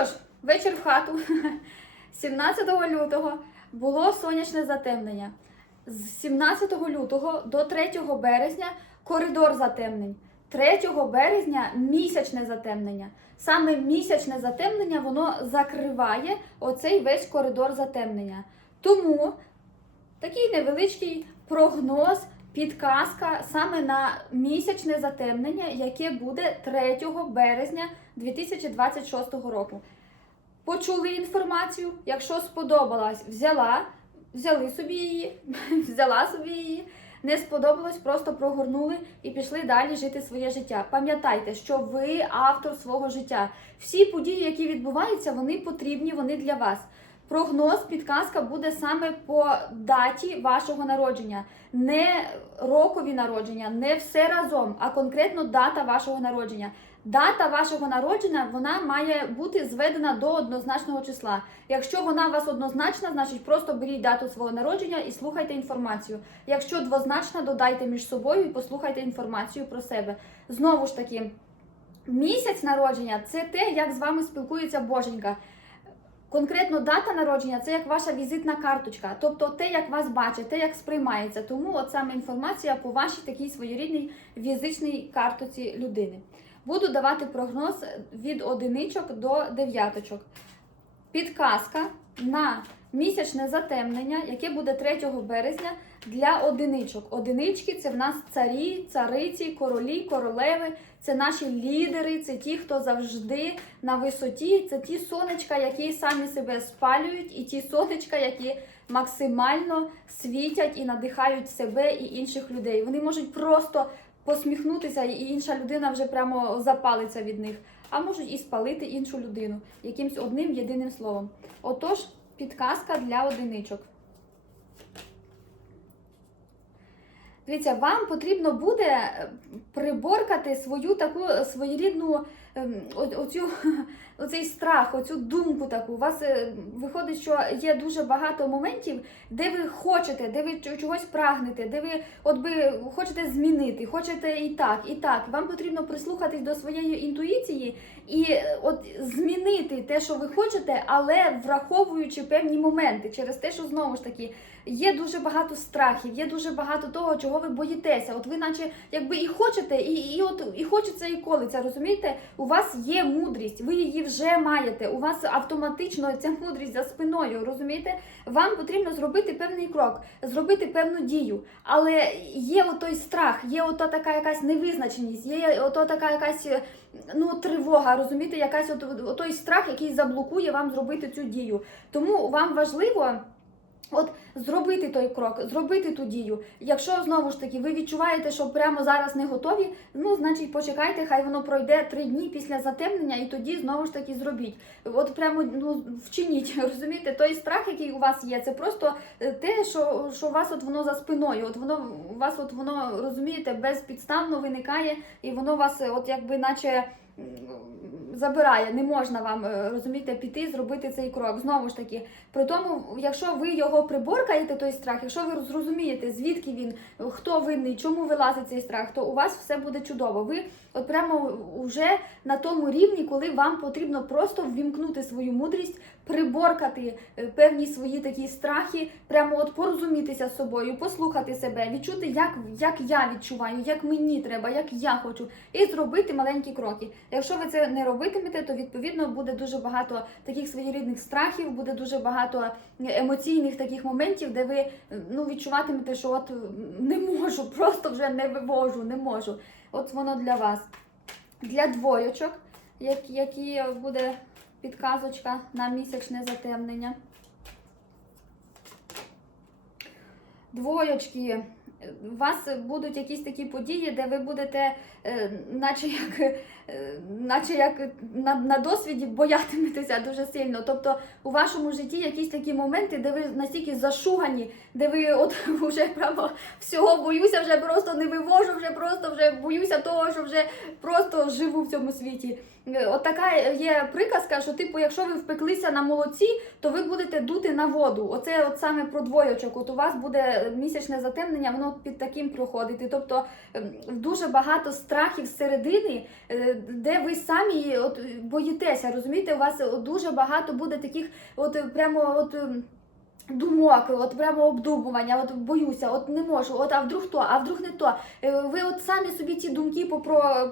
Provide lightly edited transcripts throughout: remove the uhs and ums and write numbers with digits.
що ж, вечір в хату. 17 лютого було сонячне затемнення. З 17 лютого до 3 березня коридор затемнень. 3 березня місячне затемнення. Саме місячне затемнення, воно закриває оцей весь коридор затемнення. Тому такий невеличкий прогноз, підказка саме на місячне затемнення, яке буде 3 березня 2026 року. Почули інформацію, якщо сподобалась, взяла собі її, не сподобалось, просто прогорнули і пішли далі жити своє життя. Пам'ятайте, що ви автор свого життя. Всі події, які відбуваються, вони потрібні, вони для вас. Прогноз, підказка буде саме по даті вашого народження. Не рокові народження, не все разом, а конкретно дата вашого народження. Дата вашого народження, вона має бути зведена до однозначного числа. Якщо вона у вас однозначна, значить просто беріть дату свого народження і слухайте інформацію. Якщо двозначна, додайте між собою і послухайте інформацію про себе. Знову ж таки, місяць народження – це те, як з вами спілкується Боженька. Конкретно дата народження – це як ваша візитна карточка, тобто те, як вас бачать, те, як сприймається. Тому от саме інформація по вашій такій своєрідній візитній карточці людини. Буду давати прогноз від одиничок до дев'яточок. Підказка на місячне затемнення, яке буде 3 березня для одиничок. Одинички – це в нас царі, цариці, королі, королеви. Це наші лідери, це ті, хто завжди на висоті. Це ті сонечка, які самі себе спалюють, і ті сонечка, які максимально світять і надихають себе і інших людей. Вони можуть просто посміхнутися, і інша людина вже прямо запалиться від них. А можуть і спалити іншу людину якимсь одним єдиним словом. Отож, підказка для одиничок. Дивіться, вам потрібно буде приборкати свою таку своєрідну оцей страх, оцю думку таку. У вас виходить, що є дуже багато моментів, де ви хочете, де ви чогось прагнете, де ви хочете змінити, хочете і так, і так. Вам потрібно прислухатись до своєї інтуїції і змінити те, що ви хочете, але враховуючи певні моменти, через те, що знову ж таки є дуже багато страхів, є дуже багато того, чого ви боїтеся. От ви наче якби і хочете, і хочеться, і колиться, розумієте? У вас є мудрість, ви її вже маєте, у вас автоматично ця мудрість за спиною, розумієте? Вам потрібно зробити певний крок, зробити певну дію, але є отой страх, є ото така якась невизначеність, є ото така якась тривога, розумієте? Якась отой страх, який заблокує вам зробити цю дію. Тому вам важливо зробити той крок, зробити ту дію. Якщо, знову ж таки, ви відчуваєте, що прямо зараз не готові, значить почекайте, хай воно пройде 3 дні після затемнення, і тоді, знову ж таки, зробіть. Прямо, вчиніть, розумієте? Той страх, який у вас є, це просто те, що у вас воно за спиною. У вас воно, розумієте, безпідставно виникає, і воно вас, якби, наче забирає, не можна вам, розумієте, піти, зробити цей крок. Знову ж таки, при тому, якщо ви його приборкаєте, той страх, якщо ви зрозумієте, звідки він, хто винний, чому вилазить цей страх, то у вас все буде чудово. Ви прямо вже на тому рівні, коли вам потрібно просто ввімкнути свою мудрість, приборкати певні свої такі страхи, прямо порозумітися з собою, послухати себе, відчути, як я відчуваю, як мені треба, як я хочу, і зробити маленькі кроки. Якщо ви це не робитимете, то, відповідно, буде дуже багато таких своєрідних страхів, буде дуже багато емоційних таких моментів, де ви відчуватимете, що не можу, просто вже не вивожу, не можу. Воно для вас. Для двоєчок, які буде підказочка на місячне затемнення. Двоєчки, у вас будуть якісь такі події, де ви будете наче як на досвіді боятиметеся дуже сильно. Тобто у вашому житті якісь такі моменти, де ви настільки зашугані, де ви вже прямо всього боюся, вже просто не вивожу, вже боюся того, що вже просто живу в цьому світі. Така є приказка, що якщо ви впеклися на молоці, то ви будете дути на воду. Оце саме про двоєчок. У вас буде місячне затемнення, воно під таким проходити. Тобто дуже багато страхів зсередини, де ви самі от боїтеся, розумієте, у вас дуже багато буде таких от прямо от думок, от прямо обдумування, от боюся, от не можу, от а вдруг то, а вдруг не то. Ви от самі собі ці думки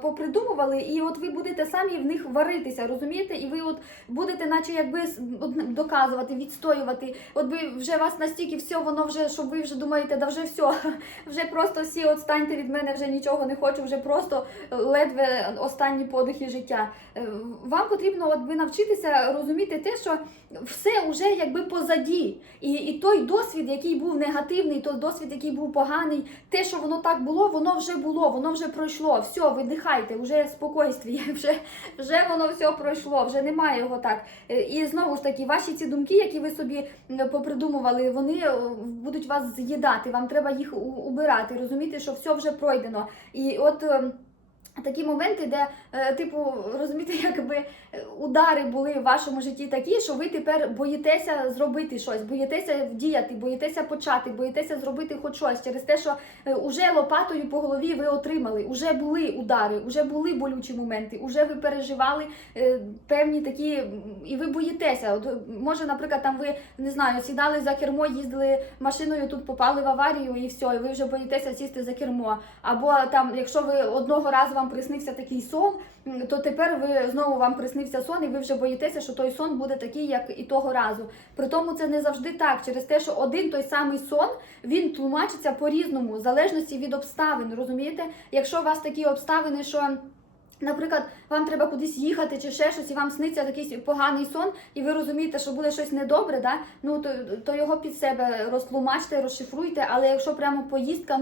попридумували, і от ви будете самі в них варитися, розумієте? І ви от будете наче якби доказувати, відстоювати. От би вже вас настільки все, воно вже, щоб ви вже думаєте, да вже все, вже просто всі отстаньте від мене, вже нічого не хочу, вже просто ледве останні подихи життя. Вам потрібно от би навчитися розуміти те, що все вже якби позаді. І той досвід, який був негативний, той досвід, який був поганий, те, що воно так було, воно вже пройшло. Все, видихайте, вже спокійствіє, вже воно все пройшло, вже немає його так. І знову ж таки, ваші ці думки, які ви собі попридумували, вони будуть вас з'їдати, вам треба їх убирати, розуміти, що все вже пройдено. І от такі моменти, де, типу, розумієте, якби удари були в вашому житті такі, що ви тепер боїтеся зробити щось, боїтеся вдіяти, боїтеся почати, боїтеся зробити хоч щось, через те, що уже лопатою по голові ви отримали, уже були удари, уже були болючі моменти, уже ви переживали певні такі, і ви боїтеся. От, може, наприклад, там ви, не знаю, сідали за кермо, їздили машиною, тут попали в аварію і все, і ви вже боїтеся сісти за кермо. Або там, якщо ви одного разу вам приснився такий сон, то тепер вам приснився сон, і ви вже боїтеся, що той сон буде такий, як і того разу. При тому це не завжди так, через те, що один той самий сон, він тлумачиться по-різному, в залежності від обставин, розумієте? Якщо у вас такі обставини, що, наприклад, вам треба кудись їхати чи ще щось, і вам сниться такий поганий сон, і ви розумієте, що буде щось недобре, да? То його під себе розтлумачте, розшифруйте, але якщо прямо поїздка,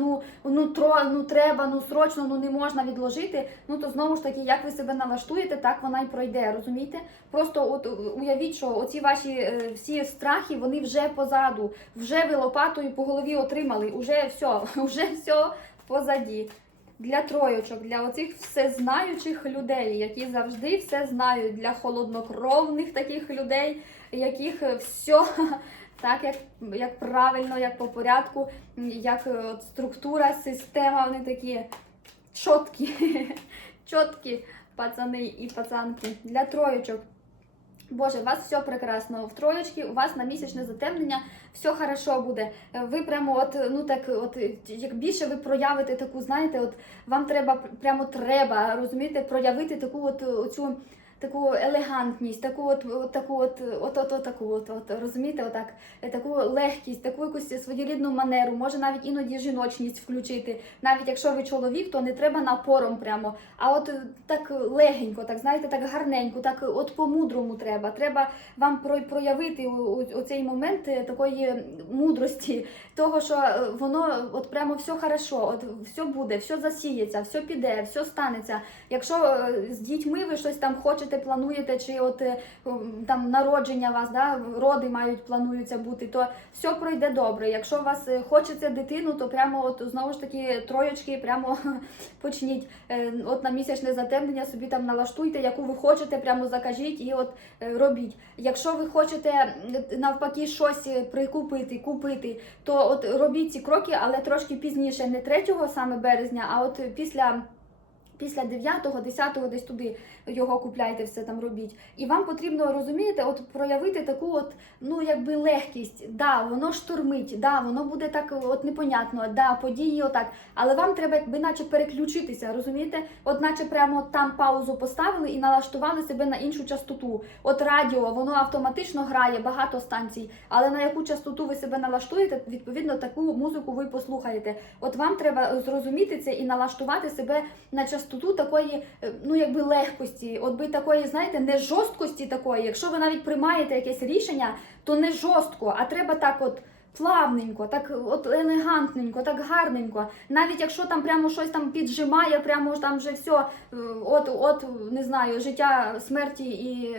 треба, срочно, не можна відложити, то знову ж таки, як ви себе налаштуєте, так вона й пройде, розумієте? Просто от уявіть, що оці ваші всі страхи, вони вже позаду, вже ви лопатою по голові отримали, уже все позаді. Для троєчок, для оцих всезнаючих людей, які завжди все знають, для холоднокровних таких людей, яких все так, як правильно, як по порядку, як структура, система, вони такі чіткі пацани і пацанки. Для троєчок. Боже, у вас все прекрасно. В троєчки у вас на місячне затемнення все хорошо буде. Ви прямо як більше ви проявите таку, знаєте, вам треба, розумієте, проявити таку елегантність, розумієте, таку легкість, таку якусь своєрідну манеру, може навіть іноді жіночність включити. Навіть якщо ви чоловік, то не треба напором прямо, а так легенько, так знаєте, так гарненько, так по-мудрому треба. Треба вам проявити у цей момент такої мудрості, того, що воно прямо все хорошо, все буде, все засіється, все піде, все станеться. Якщо з дітьми ви щось там хочете, плануєте, чи там народження вас, да, роди плануються бути, то все пройде добре. Якщо у вас хочеться дитину, то прямо знову ж таки троєчки прямо почніть. На місячне затемнення собі там налаштуйте, яку ви хочете, прямо закажіть і робіть. Якщо ви хочете навпаки щось купити, то робіть ці кроки, але трошки пізніше, не 3 саме березня, а після 9-го, 10-го десь туди його купляйте, все там робіть. І вам потрібно, розумієте, проявити таку якби легкість. Да, воно штормить, да, воно буде так непонятно, да, події отак. Але вам треба якби наче переключитися, розумієте? Наче прямо там паузу поставили і налаштували себе на іншу частоту. Радіо, воно автоматично грає, багато станцій, але на яку частоту ви себе налаштуєте, відповідно, таку музику ви послухаєте. Вам треба зрозуміти це і налаштувати себе на частоту такої, якби легкості, такої, знаєте, не жорсткості такої. Якщо ви навіть приймаєте якесь рішення, то не жорстко, а треба так плавненько, так елегантненько, так гарненько. Навіть якщо там прямо щось там піджимає, прямо там вже все, не знаю, життя, смерті і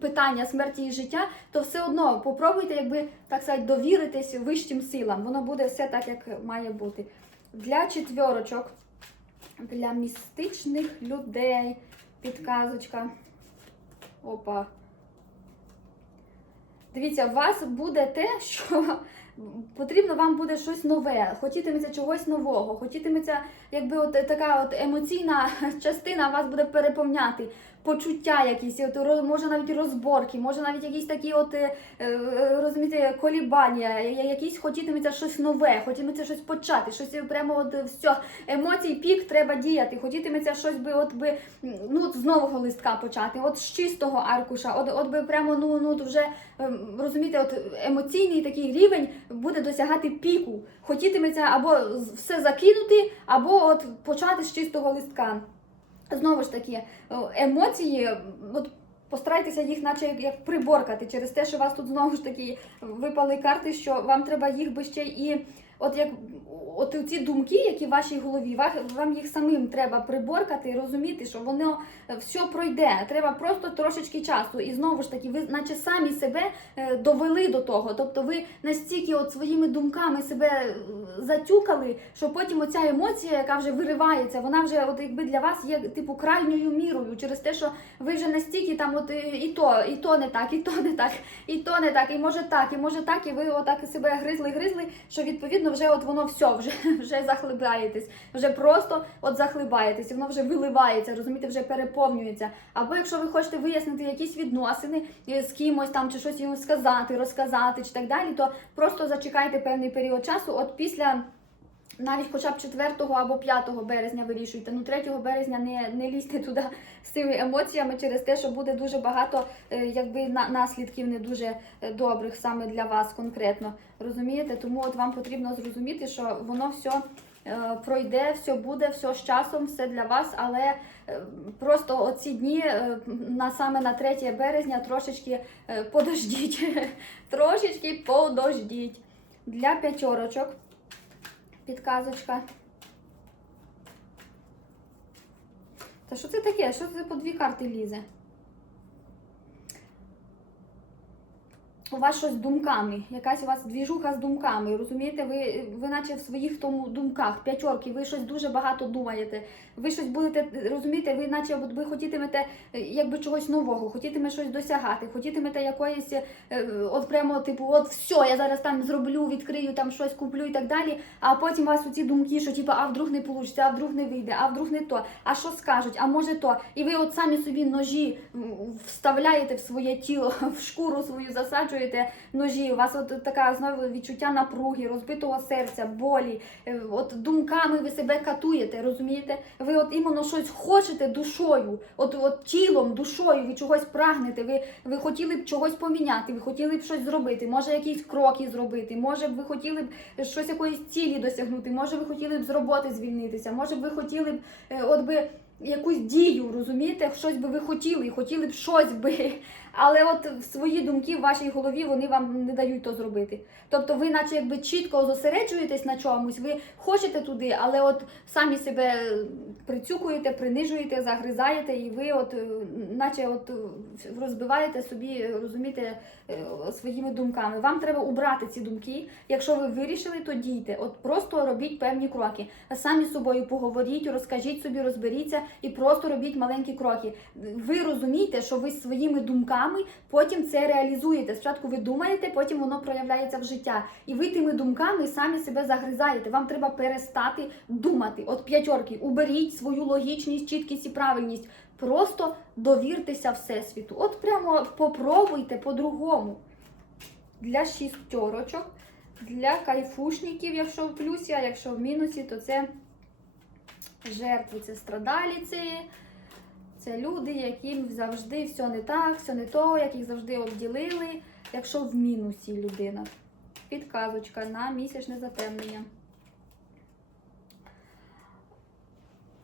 питання смерті і життя, то все одно попробуйте, якби, так сказати, довіритись вищим силам. Воно буде все так, як має бути. Для четвірочок, для містичних людей, підказочка. Опа. Дивіться, у вас буде те, що потрібно вам буде щось нове, хотітиметься чогось нового, хотітиметься, якби от така от емоційна частина вас буде переповняти, почуття якісь, от, може навіть розборки, може навіть якісь такі от, розумієте, колібання, якісь хотітиметься щось нове, хотітиметься щось почати, щось прямо от все, емоцій, пік, треба діяти, хотітиметься щось би, от би, ну, з нового листка почати, от з чистого аркуша, от би прямо, ну, вже, розумієте, от емоційний такий рівень буде досягати піку, хотітиметься або все закинути, або от почати з чистого листка. Знову ж таки, емоції, от постарайтеся їх наче як приборкати через те, що у вас тут знову ж таки випали карти, що вам треба їх би ще і, от ці думки, які в вашій голові, вам їх самим треба приборкати і розуміти, що воно все пройде, треба просто трошечки часу. І знову ж таки, ви наче самі себе довели до того, тобто ви настільки от своїми думками себе затюкали, що потім оця емоція, яка вже виривається, вона вже от якби для вас є типу крайньою мірою, через те, що ви вже настільки там от і то не так, і то не так, і то не так, і може так, і ви отак себе гризли, що відповідно вже от воно все, вже захлибаєтесь, вже просто от захлибаєтесь, і воно вже виливається, розумієте, вже переповнюється. Або якщо ви хочете вияснити якісь відносини з кимось там, чи щось йому сказати, розказати, чи так далі, то просто зачекайте певний період часу, от після навіть хоча б 4 або 5 березня вирішуйте. Ну 3 березня не лізьте туди з цими емоціями через те, що буде дуже багато якби наслідків не дуже добрих саме для вас конкретно. Розумієте? Тому от вам потрібно зрозуміти, що воно все пройде, все буде, все з часом, все для вас, але просто оці дні, саме на 3 березня, трошечки подождіть. Трошечки подождіть. Для п'ятьорочок підказочка. Та що це таке? Що це по 2 карти лізе? У вас щось з думками, якась у вас двіжуха з думками, розумієте? Ви наче в своїх тому думках, п'ятьорки, ви щось дуже багато думаєте, ви щось будете, розумієте, ви наче ви хотітимете якби чогось нового, хотітимете щось досягати, хотітимете якоїсь, от прямо типу, от все, я зараз там зроблю, відкрию, там щось куплю і так далі, а потім у вас оці думки, що типу, а вдруг не вийде, а вдруг не вийде, а вдруг не то, а що скажуть, а може то, і ви от самі собі ножі вставляєте в своє тіло, в шкуру свою засаджуєте, ножі, у вас от така знову відчуття напруги, розбитого серця, болі, от думками ви себе катуєте, розумієте? Ви от іменно щось хочете душою, от тілом, душою, ви чогось прагнете, ви хотіли б чогось поміняти, ви хотіли б щось зробити, може якісь кроки зробити, може б ви хотіли б щось якоїсь цілі досягнути, може ви хотіли б з роботи звільнитися, може б ви хотіли б от би якусь дію, розумієте, щось би ви хотіли б щось би, але от свої думки в вашій голові, вони вам не дають то зробити. Тобто ви наче якби чітко зосереджуєтесь на чомусь, ви хочете туди, але от самі себе прицюкуєте, принижуєте, загризаєте, і ви от наче от розбиваєте собі, розумієте, своїми думками. Вам треба убрати ці думки. Якщо ви вирішили, то дійте. От просто робіть певні кроки. Самі з собою поговоріть, розкажіть собі, розберіться і просто робіть маленькі кроки. Ви розумієте, що ви своїми думками потім це реалізуєте. Спочатку ви думаєте, потім воно проявляється в життя. І ви тими думками самі себе загризаєте. Вам треба перестати думати. От п'ятьорки, уберіть свою логічність, чіткість і правильність. Просто довіртеся Всесвіту. От прямо попробуйте по-другому. Для шістерочок, для кайфушників, якщо в плюсі, а якщо в мінусі, то це жертви, це страдаліці, це люди, яким завжди все не так, все не то, яких завжди обділили, якщо в мінусі людина. Підказочка на місячне затемнення.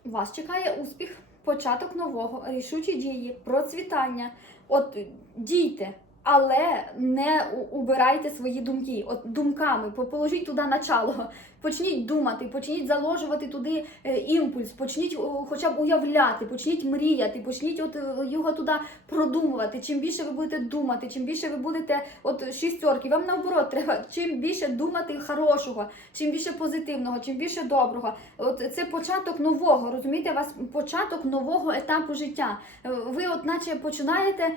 Вас чекає успіх, початок нового, рішучі дії, процвітання. От дійте, але не убирайте свої думки. От думками, положіть туди начало. Почніть думати, почніть заложувати туди імпульс, почніть хоча б уявляти, почніть мріяти, почніть от його туди продумувати. Чим більше ви будете думати, чим більше ви будете, от шістерки, вам наоборот треба, чим більше думати хорошого, чим більше позитивного, чим більше доброго. От це початок нового, розумієте, у вас початок нового етапу життя. Ви от наче починаєте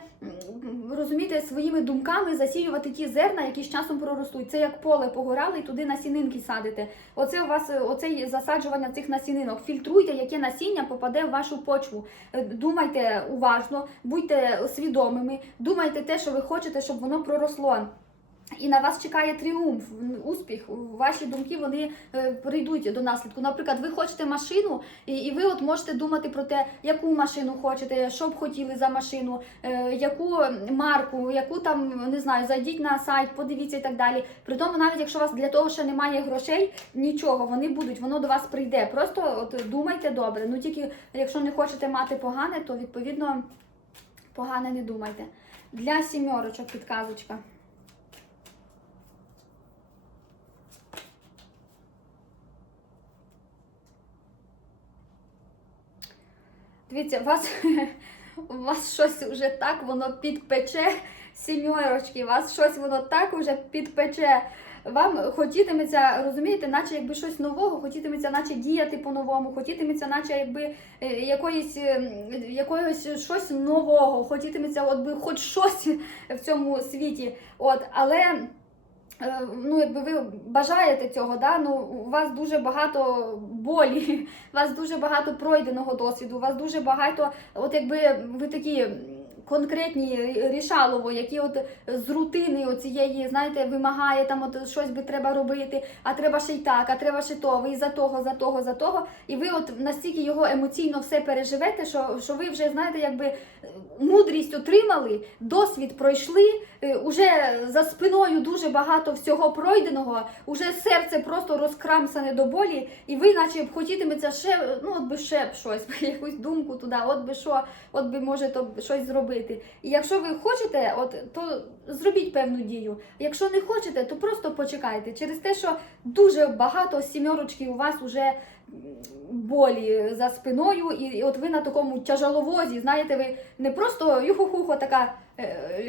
розумієте, своїми думками засіювати ті зерна, які з часом проростуть. Це як поле погорали і туди насінинки садите. Оце у вас, оце засаджування цих насінинок. Фільтруйте, яке насіння попаде в вашу почву. Думайте уважно, будьте свідомими, думайте те, що ви хочете, щоб воно проросло. І на вас чекає тріумф, успіх, ваші думки, вони прийдуть до наслідку. Наприклад, ви хочете машину, і ви от можете думати про те, яку машину хочете, що б хотіли за машину, яку марку, яку там, не знаю, зайдіть на сайт, подивіться і так далі. При тому, навіть якщо у вас для того ще немає грошей, нічого, вони будуть, воно до вас прийде. Просто от думайте добре. Ну тільки, якщо не хочете мати погане, то відповідно погане не думайте. Для сімерочок підказочка. Дивіться, у вас щось вже так воно підпече, сімерочки, вас щось воно так вже підпече. Вам хотітиметься, розумієте, наче якби щось нового, хотітиметься наче діяти по-новому, хотітиметься наче якби якоїсь щось нового, хотітиметься от би хоч щось в цьому світі. От, але ну, якби ви бажаєте цього, да? Ну, у вас дуже багато болі, у вас дуже багато пройденого досвіду, у вас дуже багато, от якби ви такі конкретні рішалово, які от з рутини оцієї, знаєте, вимагає, там от щось би треба робити, а треба ще й так, а треба ще то, ви за того, і ви от настільки його емоційно все переживете, що ви вже, знаєте, якби мудрість отримали, досвід пройшли, уже за спиною дуже багато всього пройденого, уже серце просто розкрамсане до болі, і ви наче б хотітиметься ще, ну от би ще б щось, якусь думку туди, от би може то щось зробити. І якщо ви хочете, то зробіть певну дію. Якщо не хочете, то просто почекайте. Через те, що дуже багато сімерочки у вас уже болі за спиною, і от ви на такому тяжеловозі, знаєте, ви не просто юху-хухо така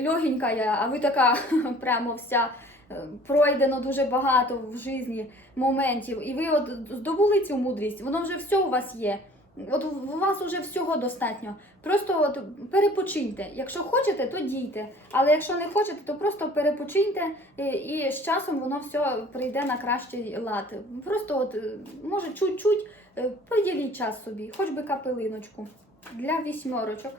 легенька, а ви така прямо вся пройдено дуже багато в житті моментів. І ви от здобули цю мудрість, воно вже все у вас є. От у вас вже всього достатньо. Просто от перепочиньте. Якщо хочете, то дійте. Але якщо не хочете, то просто перепочиньте, і з часом воно все прийде на кращий лад. Просто от, може, чуть-чуть приділіть час собі, хоч би капелиночку. Для вісьмерочок.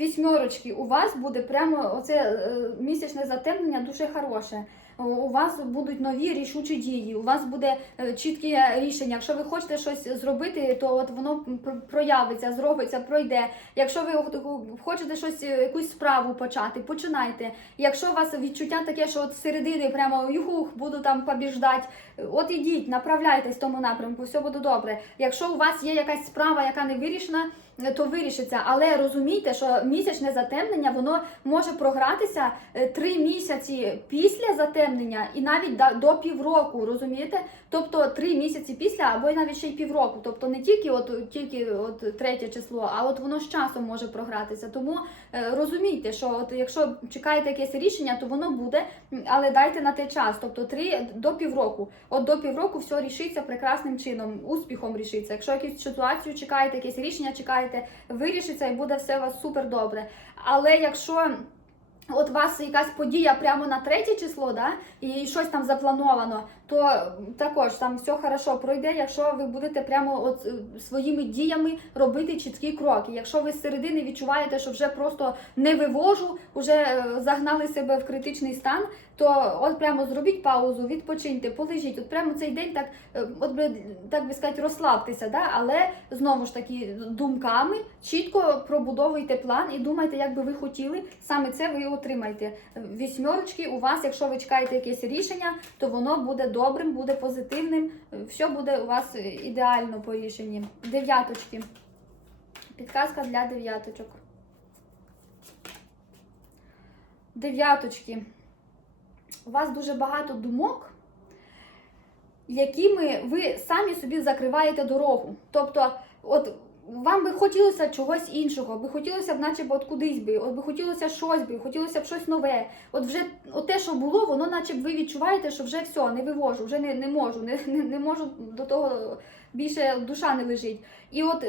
Вісьмерочки, у вас буде прямо оце місячне затемнення дуже хороше. У вас будуть нові рішучі дії, у вас буде чітке рішення. Якщо ви хочете щось зробити, то от воно проявиться, зробиться, пройде. Якщо ви хочете щось, якусь справу почати, починайте. Якщо у вас відчуття таке, що от з середини прямо юхух, буду там побіждати, от ідіть, направляйтесь в тому напрямку, все буде добре. Якщо у вас є якась справа, яка не вирішена, то вирішиться. Але розумійте, що місячне затемнення, воно може програтися 3 місяці після затемнення і навіть до півроку, розумієте? Тобто 3 місяці після, або навіть ще й півроку. Тобто не тільки от 3 число, а от воно з часом може програтися. Тому розумійте, що от якщо чекаєте якесь рішення, то воно буде, але дайте на те час. Тобто 3 до півроку. От до півроку все рішиться прекрасним чином, успіхом рішиться. Якщо якусь ситуацію чекаєте, якесь рішення чекаєте, вирішиться і буде все у вас супер добре. Але якщо от у вас якась подія прямо на 3 число, да, і щось там заплановано, то також там все хорошо пройде, якщо ви будете прямо от своїми діями робити чіткі кроки. Якщо ви з середини відчуваєте, що вже просто не вивожу, вже загнали себе в критичний стан, то от прямо зробіть паузу, відпочиньте, полежіть. От прямо цей день так би сказати, розслабтеся, да? Але знову ж таки думками чітко пробудовуйте план і думайте, як би ви хотіли, саме це ви отримаєте. Вісьмерочки у вас, якщо ви чекаєте якесь рішення, то воно буде добрим, буде позитивним, все буде у вас ідеально по рішенні. Дев'яточки. Підказка для дев'яточок. Дев'яточки. У вас дуже багато думок, якими ви самі собі закриваєте дорогу. Тобто, от вам би хотілося чогось іншого, би хотілося б наче от кудись би, от би хотілося щось би, хотілося б щось нове. От вже от те, що було, воно наче б ви відчуваєте, що вже все, не вивожу, вже не можу, не можу до того, більше душа не лежить. І от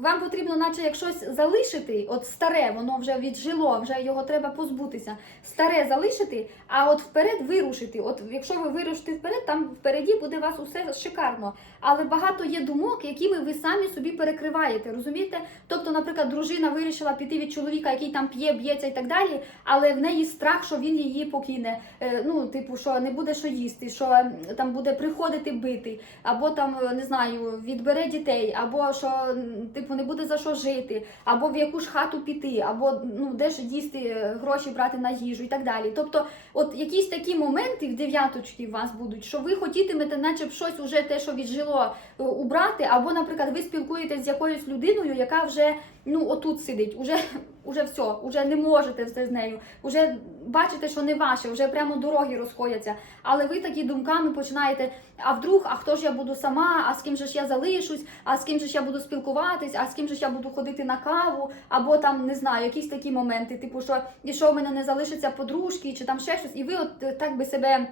вам потрібно, наче як щось залишити, от старе, воно вже віджило, вже його треба позбутися. Старе залишити, а от вперед вирушити. От якщо ви вирушите вперед, там впереді буде у вас усе шикарно. Але багато є думок, якими ви самі собі перекриваєте, розумієте? Тобто, наприклад, дружина вирішила піти від чоловіка, який там п'є, б'ється і так далі, але в неї страх, що він її покине. Ну, типу, що не буде що їсти, що там буде приходити бити, або там, не знаю, відбере дітей, або що, типу, не буде за що жити, або в яку ж хату піти, або, ну, де ж дісти гроші брати на їжу і так далі. Тобто, от якісь такі моменти в дев'яточці у вас будуть, що ви хотітимете, наче б щось уже те, що віджило, убрати, або, наприклад, ви спілкуєтесь з якоюсь людиною, яка вже, ну, отут сидить, уже все, уже не можете все з нею, уже бачите, що не ваше, вже прямо дороги розходяться, але ви такі думками починаєте, а вдруг, а хто ж я буду сама, а з ким же ж я залишусь, а з ким же ж я буду спілкуватись, а з ким же ж я буду ходити на каву, або там, не знаю, якісь такі моменти, типу, що і що в мене не залишиться подружки, чи там ще щось, і ви от так би себе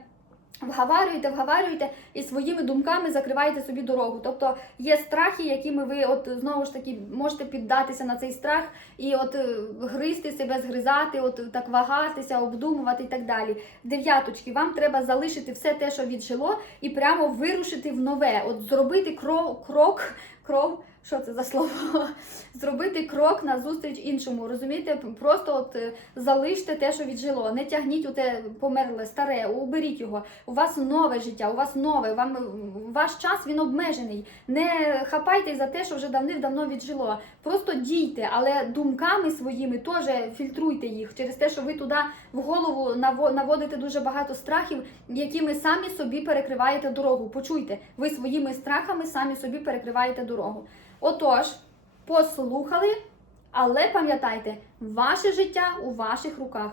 вговарюєте і своїми думками закриваєте собі дорогу. Тобто є страхи, якими ви от знову ж таки можете піддатися на цей страх і от гризти себе, згризати, от так вагатися, обдумувати і так далі. Дев'яточки, вам треба залишити все те, що віджило, і прямо вирушити в нове. От зробити крок, що це за слово? Зробити крок назустріч іншому, розумієте? Просто от залиште те, що віджило. Не тягніть у те померле, старе, уберіть його. У вас нове життя, у вас нове, ваш час, він обмежений. Не хапайте за те, що вже давним-давно віджило. Просто дійте, але думками своїми теж фільтруйте їх. Через те, що ви туди в голову наводите дуже багато страхів, якими самі собі перекриваєте дорогу. Почуйте, ви своїми страхами самі собі перекриваєте дорогу. Отож, послухали, але пам'ятайте, ваше життя у ваших руках.